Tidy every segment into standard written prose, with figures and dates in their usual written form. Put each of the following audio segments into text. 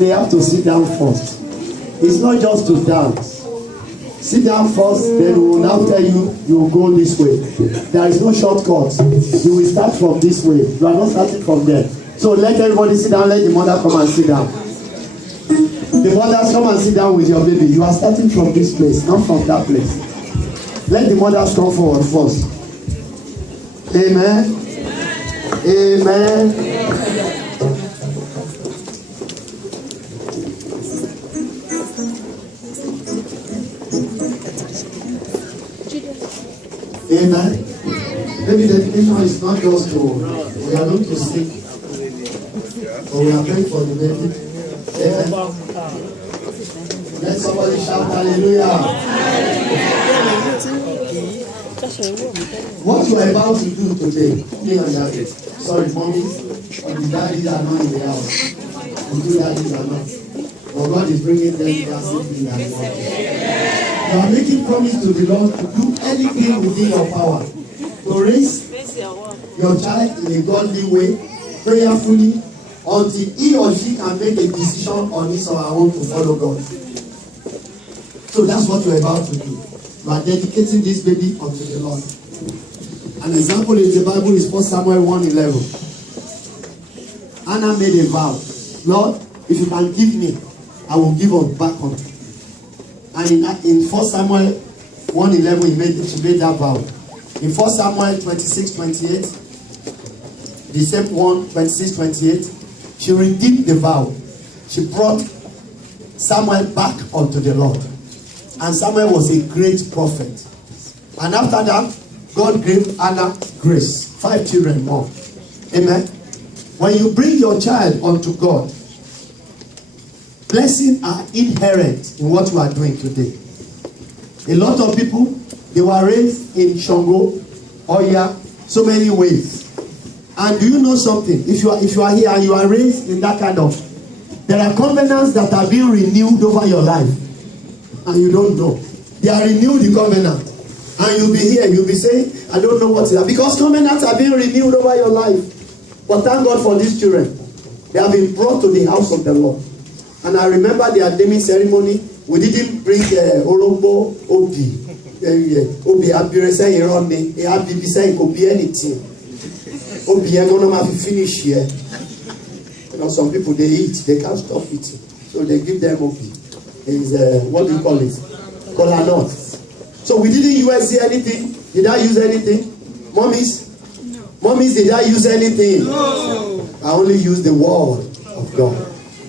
may have to sit down first. It's not just to dance. Sit down first, then we will now tell you, you will go this way. There is no shortcut. You will start from this way. You are not starting from there. So let everybody sit down, let the mother come and sit down. The mothers, come and sit down with your baby. You are starting from this place, not from that place. Let the mothers come forward first. Amen. Amen. Amen. Maybe the dedication is not just to, we are going to sing, but we are praying for the baby. Amen. Let somebody shout hallelujah. What you are about to do today, sorry, mommy, or the daddies are not in the house. The two daddies are not. But God is bringing them safely in that world. You are making promise to the Lord to do anything within your power to raise your child in a godly way, prayerfully, until he or she can make a decision on his or her own to follow God. So that's what you are about to do. You are dedicating this baby unto the Lord. An example in the Bible is 1 Samuel 1:11. Anna made a vow. Lord, if you can give me, I will give up back on. And in 1 Samuel 1:11, she made that vow. In 1 Samuel 26:28, the same one, 26:28, she redeemed the vow. She brought Samuel back unto the Lord. And Samuel was a great prophet. And after that, God gave Anna grace. 5 children more. Amen. When you bring your child unto God, blessings are inherent in what you are doing today. A lot of people, they were raised in Shango, Oya, so many ways. And do you know something? If you are here and you are raised in that kind of, there are covenants that are being renewed over your life. And you don't know. They are renewed the covenant. And you'll be here, you'll be saying, I don't know what it is. Because covenants are being renewed over your life. But thank God for these children. They have been brought to the house of the Lord. And I remember their naming ceremony. We didn't bring Orombo Obi. Obi Abirese Ironi. Abibi say it could be anything. Obi Egonoma finish here. You know, some people they eat, they can't stop eating. So they give them Obi. Is what do you call it? Kola nut. So we didn't use anything. Did I use anything? Mommies? No. Mommies, did I use anything? No. I only use the word of God.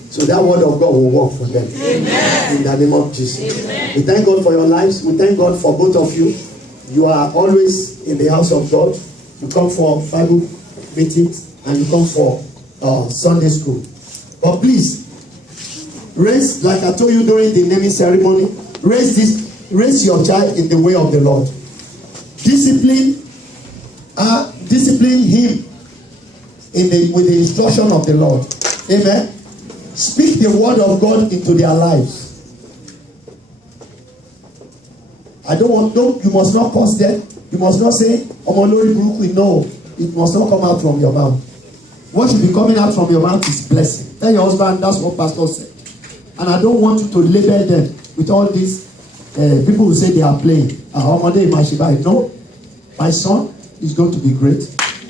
So that word of God will work for them. Amen. In the name of Jesus. Amen. We thank God for your lives. We thank God for both of you. You are always in the house of God. You come for Bible meetings and you come for Sunday school. But please, raise, like I told you during the naming ceremony, raise your child in the way of the Lord. Discipline him with the instruction of the Lord. Amen. Speak the word of God into their lives. You must not curse them. You must not say, Omolori Buruku. No, it must not come out from your mouth. What should be coming out from your mouth is blessing. Tell your husband, that's what Pastor said. And I don't want you to label them with all these people who say they are playing. No, my son is going to be great,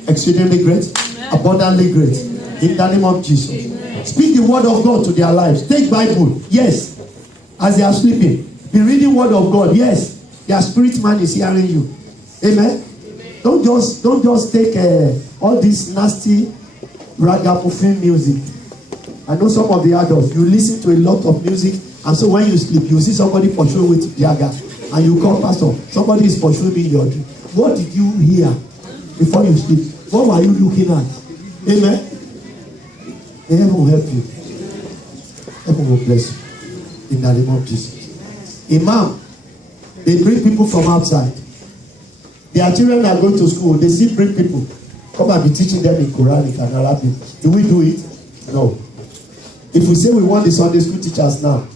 exceedingly great, abundantly great. In the name of Jesus. Speak the word of God to their lives. Take Bible, yes, as they are sleeping. Be reading word of God, yes. Their spirit man is hearing you. Amen. Don't just take all this nasty ragamuffin music. I know some of the adults, you listen to a lot of music, and so when you sleep, you see somebody pursuing with Jaga, and you call pastor, somebody is pursuing me in your dream. What did you hear before you sleep? What were you looking at? Amen. Heaven will help you. Heaven will bless you. In the name of Jesus. Imam, they bring people from outside. Their children are going to school. They still bring people. Come and be teaching them in Quranic and Arabic. Do we do it? No. If we say we want the Sunday school teachers now,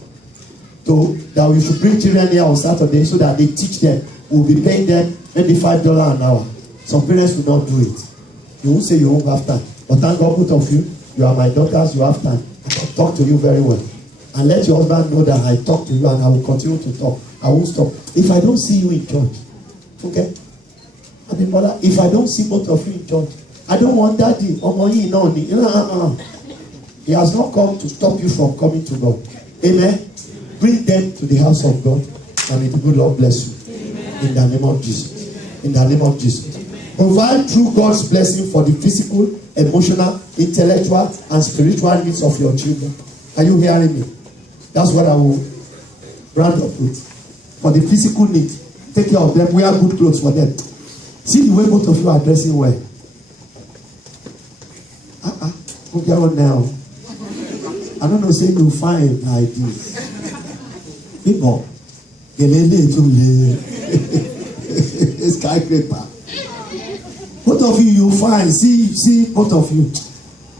that we should bring children here on Saturday so that they teach them, we'll be paying them maybe $5 an hour. Some parents will not do it. You won't say you won't have time. But thank God, both of you, you are my daughters, you have time. I can talk to you very well. And let your husband know that I talk to you and I will continue to talk. I won't stop. If I don't see you in church, okay? I mean, brother, if I don't see both of you in church, I don't want daddy. He has not come to stop you from coming to God. Amen. Bring them to the house of God, and may the good Lord bless you. Amen. In the name of Jesus. In the name of Jesus. Provide through God's blessing for the physical, emotional, intellectual, and spiritual needs of your children. Are you hearing me? That's what I will round up with. For the physical need, take care of them. Wear good clothes for them. See the way both of you are dressing well. Look around now. I don't know, say you find like this. People, skyscraper. Both of you find. See both of you.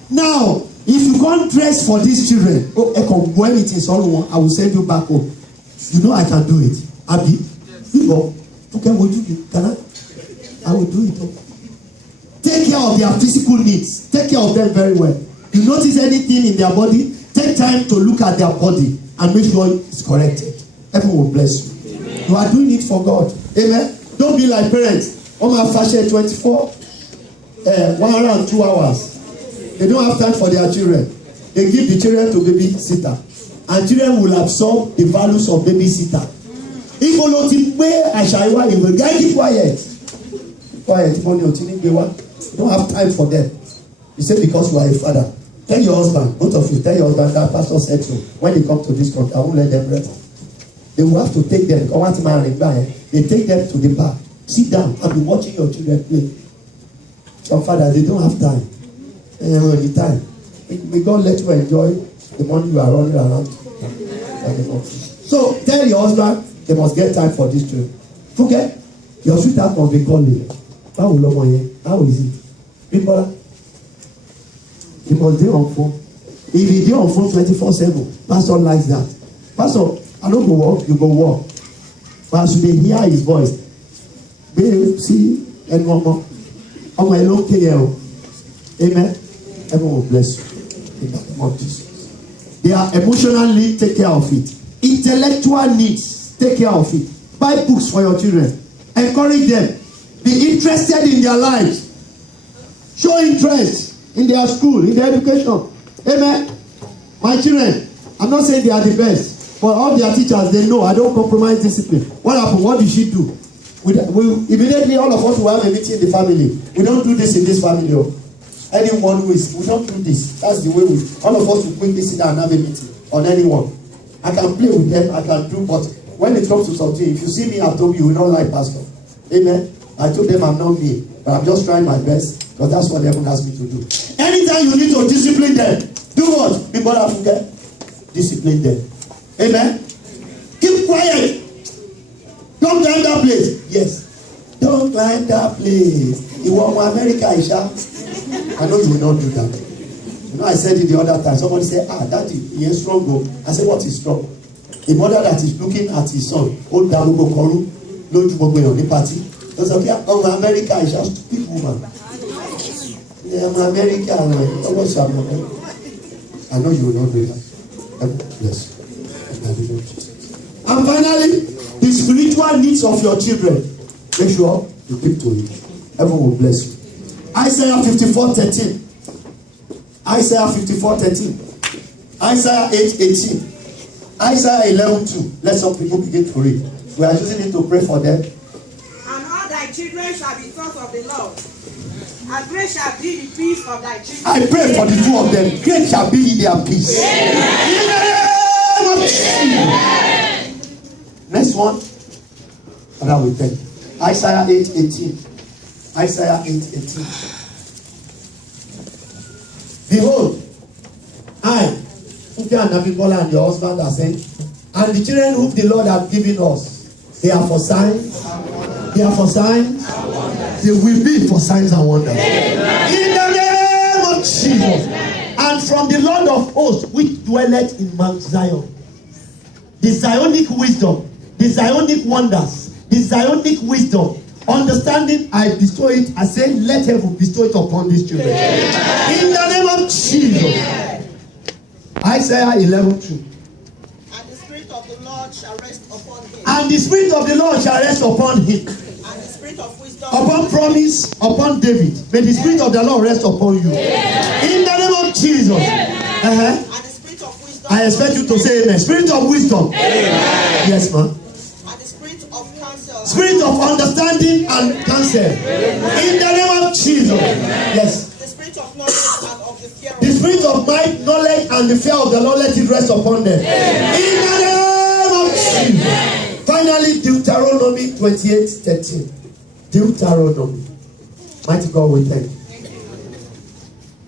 Now, if you can't dress for these children, when it is all one, I will send you back home. You know I can do it. Abi, people, okay, will you? Can I will do it. Take care of their physical needs. Take care of them very well. You notice anything in their body, take time to look at their body and make sure it's corrected. Everyone will bless you. Amen. You are doing it for God. Amen. Don't be like parents. On my fashion 24, 1 hour, 2 hours. They don't have time for their children. They give the children to babysitter. And children will absorb the values of babysitter. If you don't think I shall you will keep quiet. Quiet. You don't have time for them. You say because you are a father. Tell your husband, both of you, tell your husband that pastor said so. When they come to this country, I won't let them rest. They will have to take them. They take them to the park. Sit down and be watching your children play. Some fathers, they don't have time. The time. May God let you enjoy the money you are running around. So tell your husband they must get time for this children. Okay? Your sweetheart must be calling. How is it? People, he must be on phone. If he be on phone 24/7, pastor likes that. Pastor, I don't go work, you go work. But should they hear his voice? Babe, see, and one more. On my long KL. Amen. Everyone will bless you. In the name of Jesus. Their emotional needs, take care of it. Intellectual needs, take care of it. Buy books for your children. Encourage them. Be interested in their lives. Show interest in their school, in their education. Amen. My children, I'm not saying they are the best, but all their teachers, they know I don't compromise discipline. What happened? What did she do? We immediately, all of us will have a meeting in the family. We don't do this in this family. Anyone who is, we don't do this. That's the way all of us will quickly sit down and have a meeting on anyone. I can play with them, I can do, but when it comes to something, if you see me at home, you will not like pastor. Amen. I told them I'm not me, but I'm just trying my best because that's what everyone asked me to do. Anytime you need to discipline them, do what? People have to get discipline them. Amen. Keep quiet. Don't climb that place. Yes. Don't climb that place. You want more America, Isha? I know you will not do that. You know, I said it the other time. Somebody said, daddy, he is strong. I said, what is strong? A mother that is looking at his son, old Darugo Koru, no Jubogo on the party. Because okay, oh, America is just stupid woman. Yeah, I'm American. I know you will not do that. Yes. And finally, the spiritual needs of your children. Make sure you keep to it. Everyone will bless you. Isaiah 54:13. Isaiah 54:13. Isaiah 8:18. Isaiah 11:2. Let some people begin to read. We are using it to pray for them. And all thy children shall be taught of the Lord, and great shall be the peace of thy children. I pray for the two of them. Great shall be their peace. Amen. Next one. And I will tell you. Isaiah 8:18. Isaiah 8:18. Behold, I, Ukia and Nabibola and your husband are saying, and the children whom the Lord has given us, they are for signs. They are for signs. They will be for signs and wonders. Amen. In the name of Jesus. And from the Lord of hosts, which dwelleth in Mount Zion, the Zionic wisdom, the Zionic wonders, the Zionic wisdom, understanding, I bestow it. I say, let heaven bestow it upon these children. Amen. In the name of Jesus. Isaiah 11:2. And the Spirit of the Lord shall rest upon him. And the Spirit of the Lord shall rest upon him. And the Spirit of wisdom. Upon promise, upon David. May the Spirit of the Lord rest upon you. In the name of Jesus. And the Spirit of wisdom. I expect you to say amen. Spirit of wisdom. Yes, ma'am. And the Spirit of counsel. Spirit of understanding and counsel. In the name of Jesus. Yes. The Spirit of knowledge and of the fear of The Spirit of might, knowledge, and the fear of the Lord, let it rest upon them. In the name of Jesus. Finally, Deuteronomy 28:13. Deuteronomy. Mighty God, we thank you.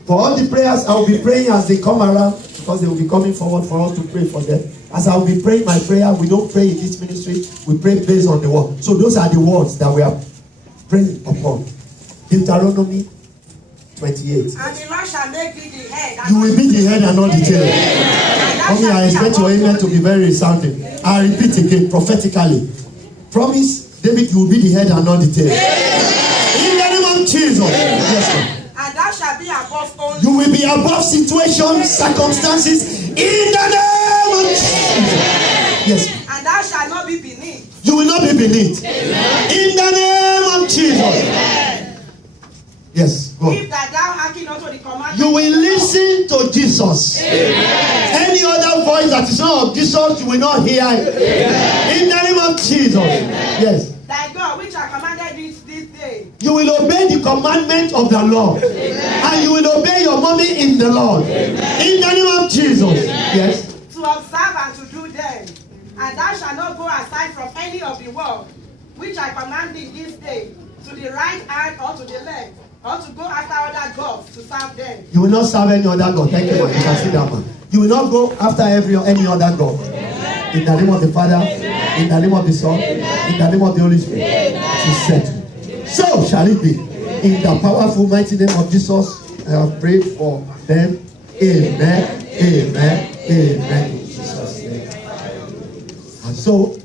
For all the prayers, I will be praying as they come around, because they will be coming forward for us to pray for them. As I will be praying my prayer, we don't pray in this ministry, we pray based on the word. So those are the words that we are praying upon. Deuteronomy 28. And the Lord shall make thee the head. You will be the head and not the tail. Mommy, I expect your amen to be very resounding. I repeat again, prophetically. Promise, David, you will be the head and not the tail. In the name of Jesus. Yes, sir. And thou shalt be above only. You will be above situations, circumstances. In the name of Jesus. Yes. And thou shalt not be beneath. You will not be beneath. In the name of Jesus. Yes. Go. If that thou hearken unto the commandment. You will listen to Jesus. Any other voice that is not of Jesus, you will not hear it. In the name of Jesus. Yes. Thy God, which I commanded this day. You will obey the commandment of the Lord. And you will obey your mommy in the Lord. In the name of Jesus. Yes. To observe and to do them. And thou shalt not go aside from any of the word which I command thee this day, to the right hand or to the left, or to go after other gods to serve them. You will not serve any other God. Thank you, man. You can see that, man. You will not go after any other God. In the name of the Father, in the name of the Son, in the name of the Holy Spirit. It is settled. So shall it be. In the powerful, mighty name of Jesus, I have prayed for them. Amen. Amen. Amen. In Jesus' name. And so,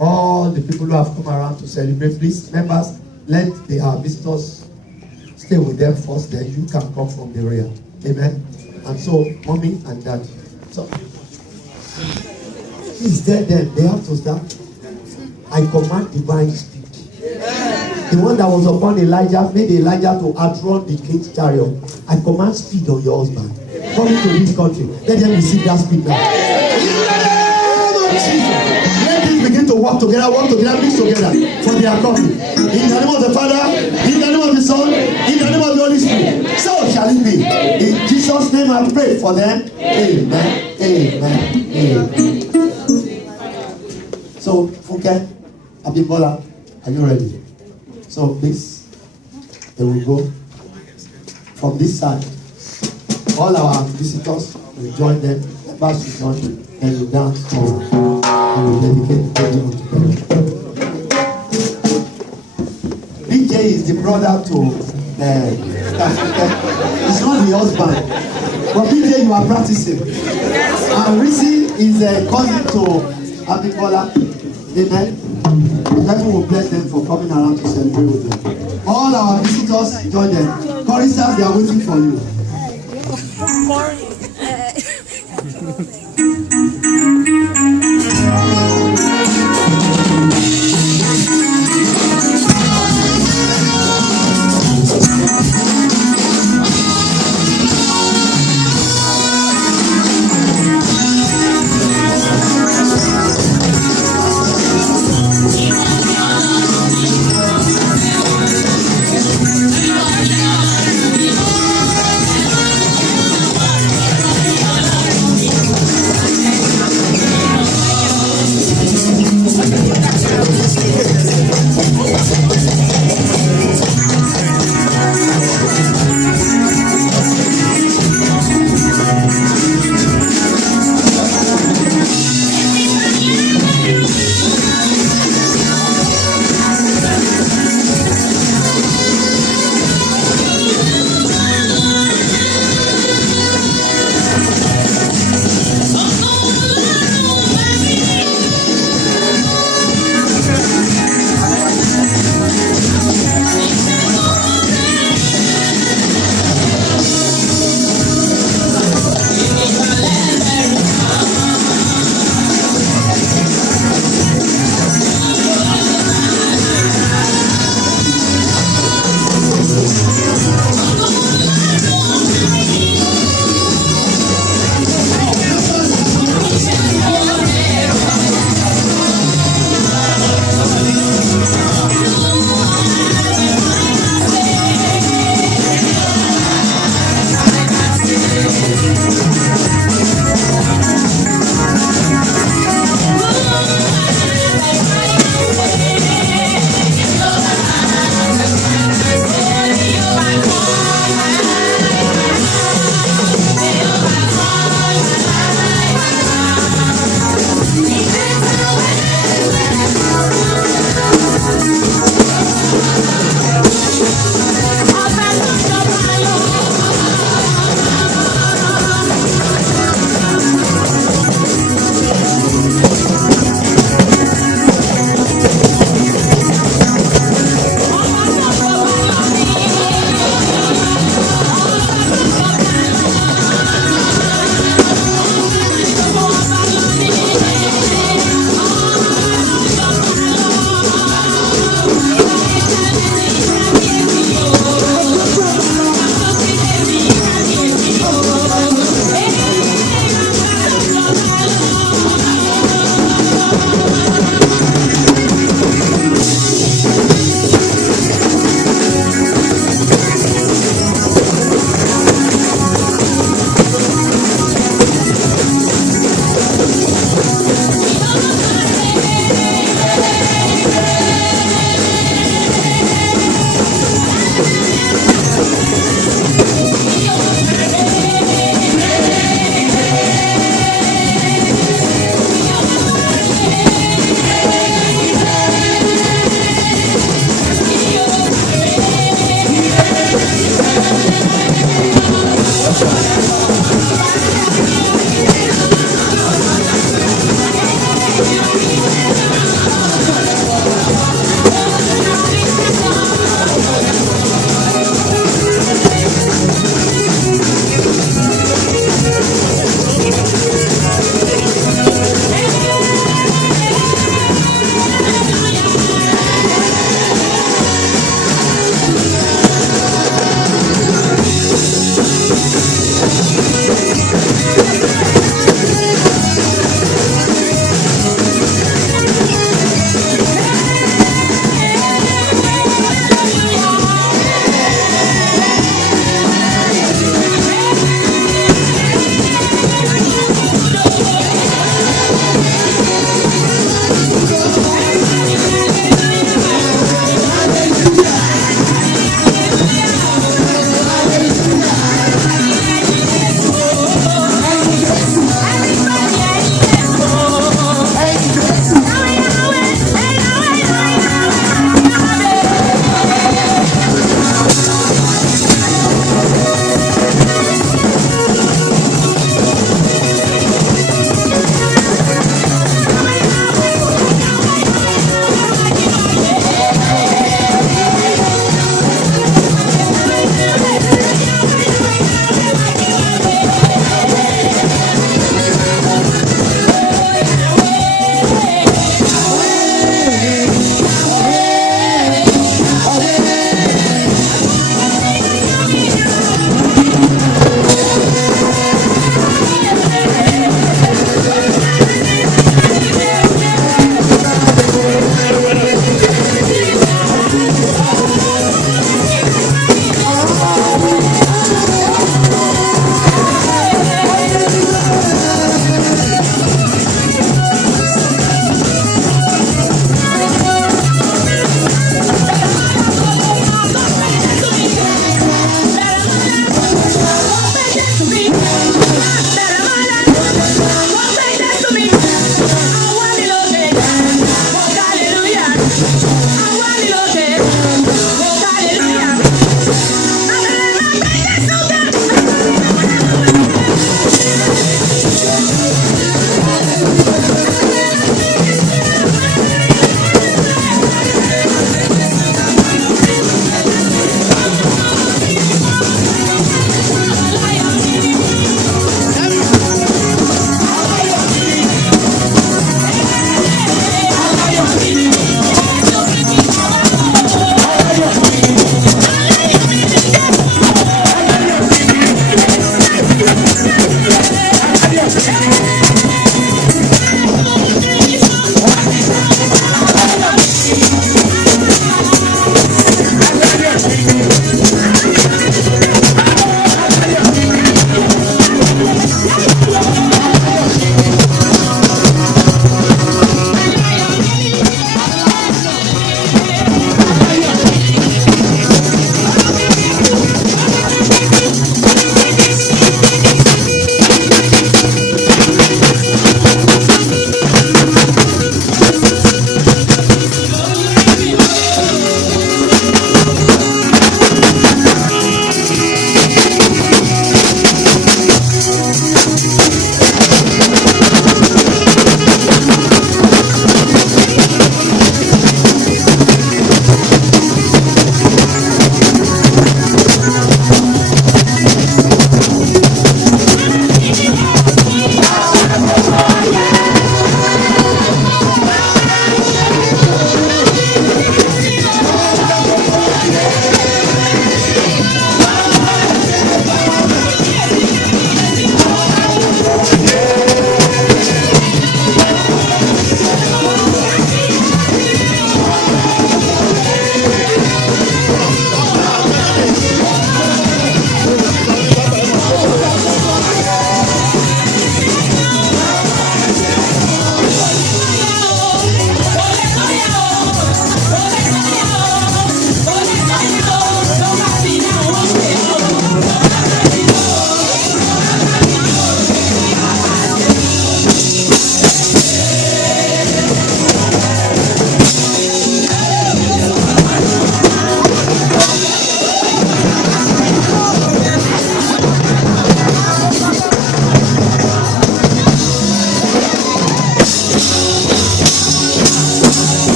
all the people who have come around to celebrate, please, members, let the visitors stay with them first, then you can come from the rear. Amen. And so, mommy and daddy. So, he's there then. They have to start. I command divine speed. The one that was upon Elijah made Elijah to outrun the king's chariot. I command speed on your husband. Coming to this country. Let them receive that speed now. Let this begin to work together, mix together for their coming. In the name of the Father, in the name of the Son, in the name of the Holy Spirit. So shall it be. In Jesus' name I pray for them. Amen. Amen. Amen. So, Funke, Abibola, are you ready? So please, they will go from this side. All our visitors will join them. The past will join them. And we dance forward. And we dedicate the wedding together. BJ is the brother to it's not the husband. But BJ, you are practicing. And Risi is a cousin to Abibola. Amen. Heaven will bless them for coming around to celebrate with them. All our visitors, join them. Choristers, they are waiting for you.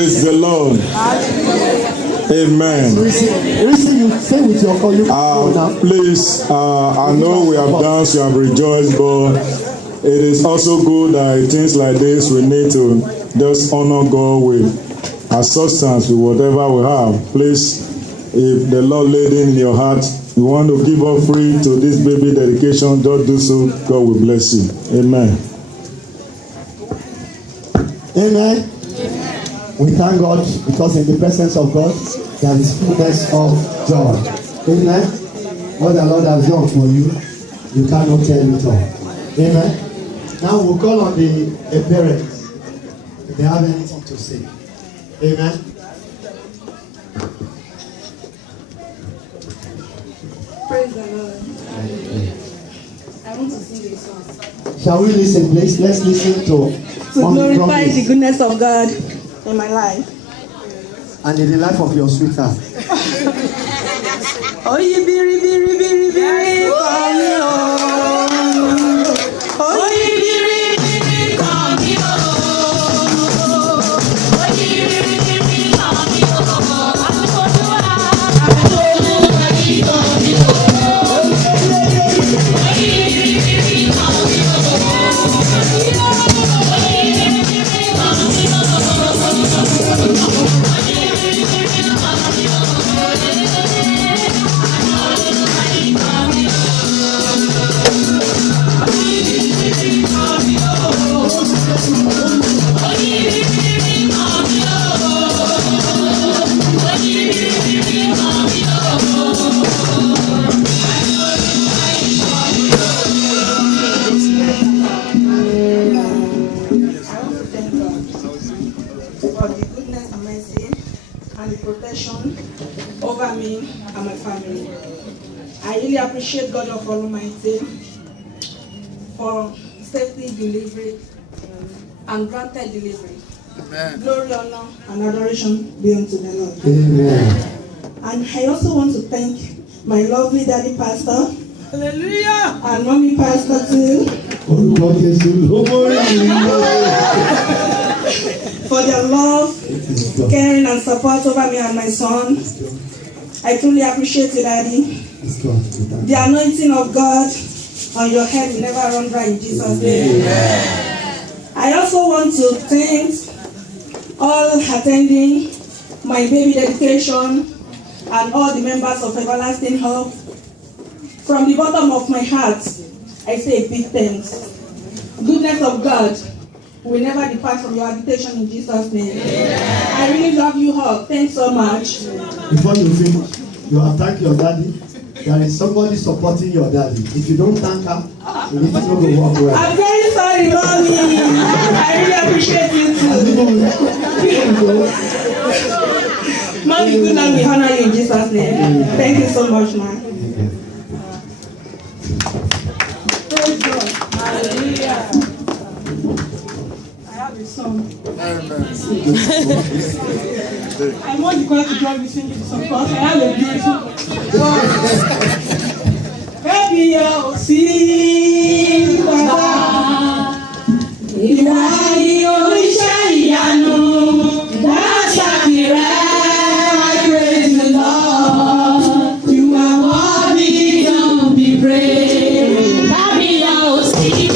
Praise the Lord. Amen. Listen, you say with your call. Please, I know we have danced, you have rejoiced, but it is also good that things like this we need to just honor God with our substance, with whatever we have. Please, if the Lord laid in your heart, you want to give up free to this baby dedication, just do so. God will bless you. Amen. Amen. We thank God because in the presence of God there is fullness of joy. Amen. What the Lord has done for you, you cannot tell it all. Amen. Now we'll call on the parents if they have anything to say. Amen. Praise the Lord. I want to sing a song. Shall we listen, please? Let's listen to glorify the goodness of God in my life and in the life of your sweetheart. Oh, you biri biri biri biri call me oh. Oh, you biri biri call me oh. Oh, you biri biri call me oh. Over me and my family. I really appreciate God of Almighty for safety delivery and granted delivery. Amen. Glory, honor, and adoration be unto the Lord. Amen. And I also want to thank my lovely daddy pastor. Hallelujah. And mommy pastor too. For their love, caring, and support over me and my son. I truly appreciate you, Daddy. The anointing of God on your head will never run dry in Jesus' name. I also want to thank all attending my baby dedication and all the members of Everlasting Hope. From the bottom of my heart, I say a big thanks. Goodness of God will never depart from your habitation in Jesus' name. Amen. I really love you all. Thanks so much. Before you finish, you have thanked your daddy. There is somebody supporting your daddy. If you don't thank her, you need to go to walk away. I'm very sorry, Mommy. I really appreciate you too. Mommy, good night. We honor you in Jesus' name. Thank you so much, man. Praise God. Hallelujah. Song. I want the choir to join me singing the song because I have a beautiful voice. Baby, oh, see, Baba, Iwani, oh, Ishayano, that's I praise the Lord. You are worthy to be praised. Baby, oh, see.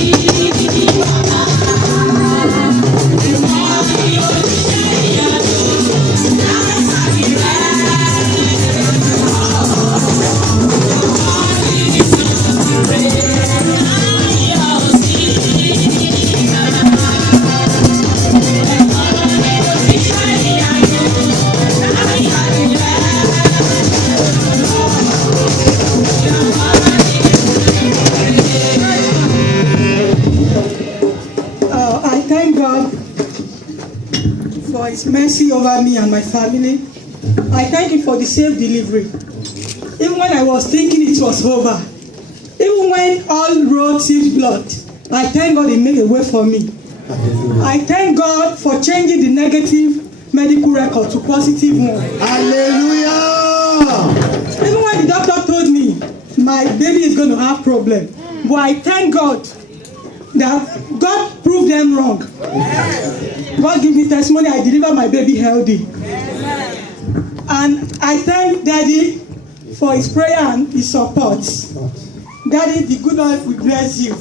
His mercy over me and my family. I thank Him for the safe delivery. Even when I was thinking it was over, even when all roads seemed blocked, I thank God He made a way for me. I thank God for changing the negative medical record to positive one. Hallelujah! Even when the doctor told me my baby is going to have problem, but I thank God that God proved prove them wrong. God give me testimony, I deliver my baby healthy. And I thank Daddy for his prayer and his support. Daddy, the good Lord will bless you.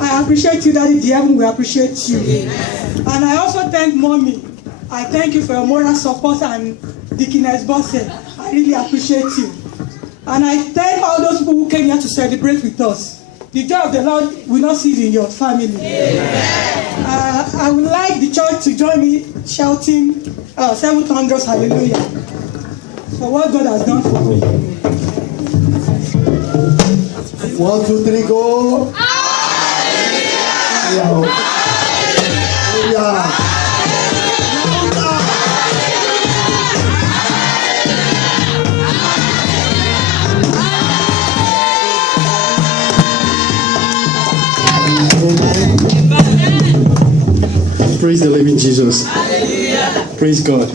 I appreciate you, Daddy. The heaven will appreciate you. And I also thank Mommy. I thank you for your moral support and Deaconess Bosse. I really appreciate you. And I thank all those people who came here to celebrate with us. The joy of the Lord will not cease in your family. I would like the church to join me shouting 700 hallelujah for what God has done for me. 1, 2, 3, go. Hallelujah. Hallelujah. Praise the living Jesus. Hallelujah. Praise God.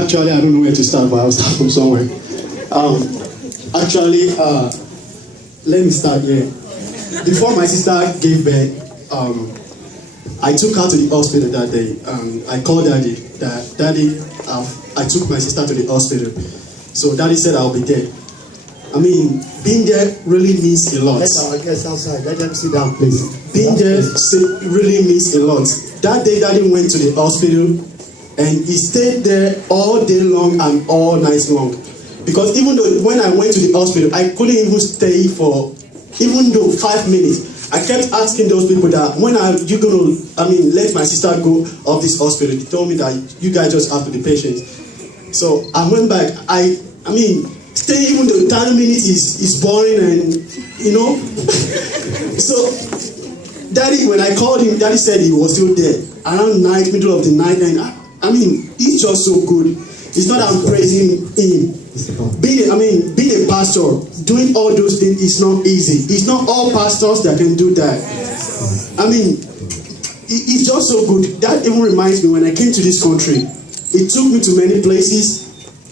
Actually, I don't know where to start, but I'll start from somewhere. Let me start here. Before my sister gave birth, I took her to the hospital that day. I called Daddy. Daddy, I took my sister to the hospital. So Daddy said I'll be there. I mean, being there really means a lot. Let our guests outside. Let them sit down, please. Being there really means a lot. That day, Daddy went to the hospital and he stayed there all day long and all night long. Because even though when I went to the hospital, I couldn't even stay for even though 5 minutes. I kept asking those people that when are you going to, let my sister go of this hospital. They told me that you guys just have to be patient. So I went back. Staying even though 10 minutes is boring and, So, Daddy, when I called him, Daddy said he was still there. Around night, middle of the night, and he's just so good. It's not that I'm praising him. Being a pastor, doing all those things is not easy. It's not all pastors that can do that. It's just so good. That even reminds me when I came to this country, it took me to many places.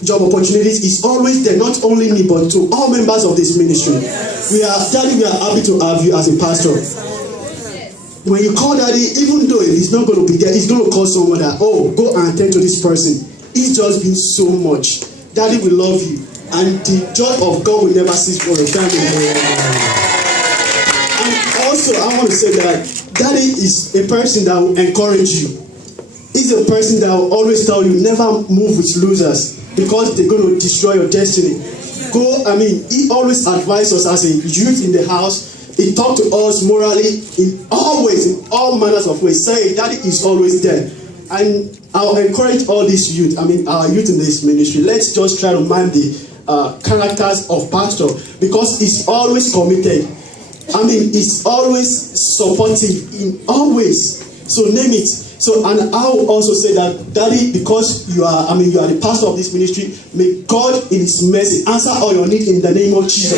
Job opportunities is always there, not only me, but to all members of this ministry. We are happy to have you as a pastor. When you call Daddy, even though he's not going to be there, he's going to call someone that, go and attend to this person. It's just been so much. Daddy will love you, and the joy of God will never cease for your family. And also, I want to say that Daddy is a person that will encourage you. He's a person that will always tell you, never move with losers, because they're going to destroy your destiny. He always advises us as a youth in the house. He talked to us morally in all ways, in all manners of ways. Say, Daddy is always there. And I'll encourage all these youth, our youth in this ministry. Let's just try to mind the characters of pastor, because he's always committed. He's always supportive in all ways. So name it. So, and I will also say that, Daddy, because you are the pastor of this ministry, may God in His mercy answer all your needs in the name of Jesus.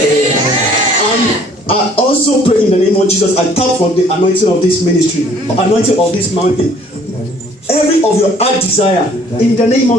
I also pray in the name of Jesus, I tap from the anointing of this ministry, anointing of this mountain. Every of your heart desire, in the name of